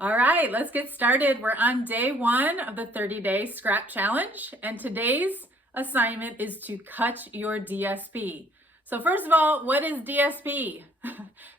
All right, let's get started. We're on day 1 of the 30-day scrap challenge, and today's assignment is to cut your DSP. So first of all, what is DSP?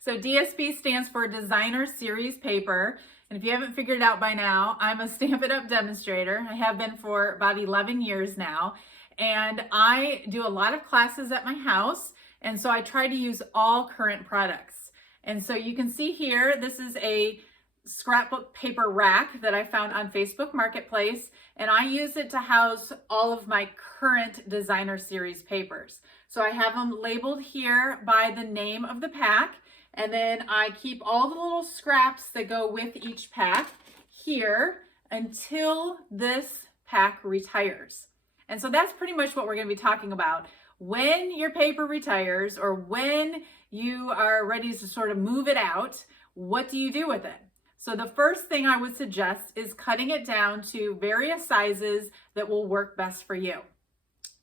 So DSP stands for Designer Series Paper, and if you haven't figured it out by now, I'm a Stamp It Up demonstrator. I have been for about 11 years now, and I do a lot of classes at my house, and so I try to use all current products. And so you can see here, this is a scrapbook paper rack that I found on Facebook Marketplace, and I use it to house all of my current Designer Series papers. So I have them labeled here by the name of the pack, and then I keep all the little scraps that go with each pack here until this pack retires. And so that's pretty much what we're going to be talking about. When your paper retires, or when you are ready to sort of move it out, what do you do with it? So the first thing I would suggest is cutting it down to various sizes that will work best for you.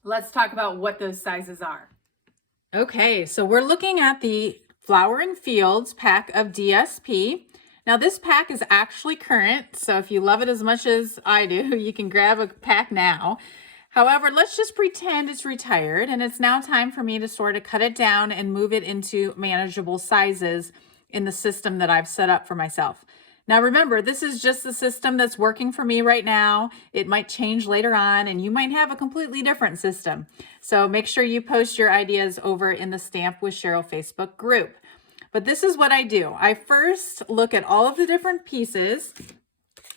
Let's talk about what those sizes are. Okay, so we're looking at the Flower and Fields pack of DSP. Now this pack is actually current, so if you love it as much as I do, you can grab a pack now. However, let's just pretend it's retired, and it's now time for me to sort of cut it down and move it into manageable sizes in the system that I've set up for myself. Now remember, this is just the system that's working for me right now. It might change later on, and you might have a completely different system. So make sure you post your ideas over in the Stamp with Cheryl Facebook group. But this is what I do. I first look at all of the different pieces,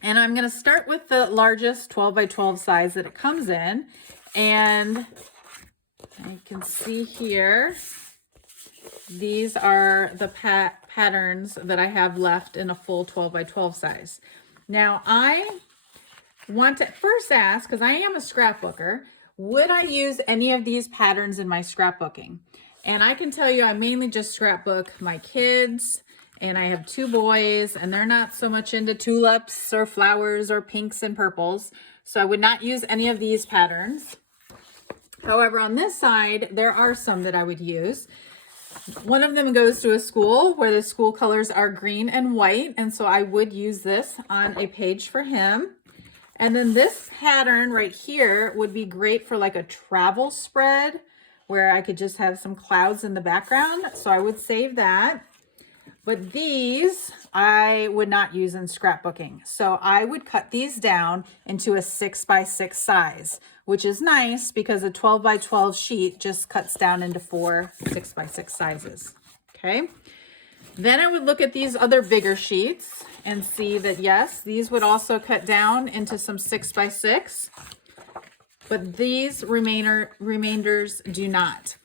and I'm going to start with the largest 12 by 12 size that it comes in. And you can see here, these are the patterns that I have left in a full 12 by 12 size. Now I want to first ask, because I am a scrapbooker, would I use any of these patterns in my scrapbooking? And I can tell you I mainly just scrapbook my kids, and I have 2 boys, and they're not so much into tulips or flowers or pinks and purples. So I would not use any of these patterns. However, on this side, there are some that I would use. One of them goes to a school where the school colors are green and white, and so I would use this on a page for him. And then this pattern right here would be great for like a travel spread where I could just have some clouds in the background, so I would save that. But these I would not use in scrapbooking. So I would cut these down into a 6 by 6 size, which is nice because a 12 by 12 sheet just cuts down into 4 6 by 6 sizes. Okay. Then I would look at these other bigger sheets and see that yes, these would also cut down into some 6 by 6, but these remainders do not.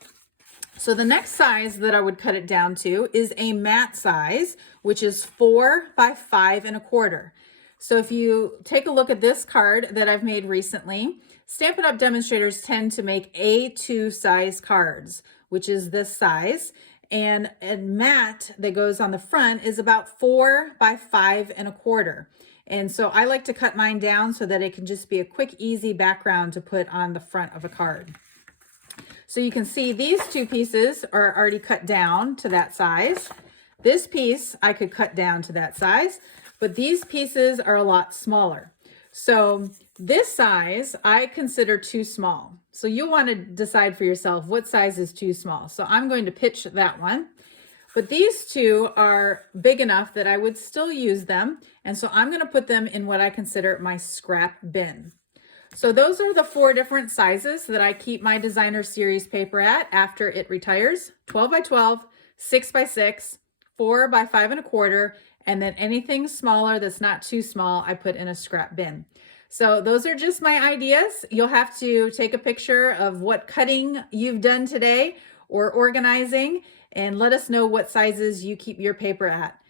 So the next size that I would cut it down to is a matte size, which is 4 by 5 1/4. So if you take a look at this card that I've made recently, Stampin' Up! Demonstrators tend to make A2 size cards, which is this size. And a matte that goes on the front is about 4 by 5 1/4. And so I like to cut mine down so that it can just be a quick, easy background to put on the front of a card. So you can see these 2 pieces are already cut down to that size. This piece I could cut down to that size, but these pieces are a lot smaller. So this size I consider too small. So you'll want to decide for yourself what size is too small. So I'm going to pitch that one. But these 2 are big enough that I would still use them. And so I'm going to put them in what I consider my scrap bin. So those are the 4 different sizes that I keep my Designer Series paper at after it retires: 12 by 12, 6 by 6, 4 by 5 1/4, and then anything smaller that's not too small, I put in a scrap bin. So those are just my ideas. You'll have to take a picture of what cutting you've done today or organizing, and let us know what sizes you keep your paper at.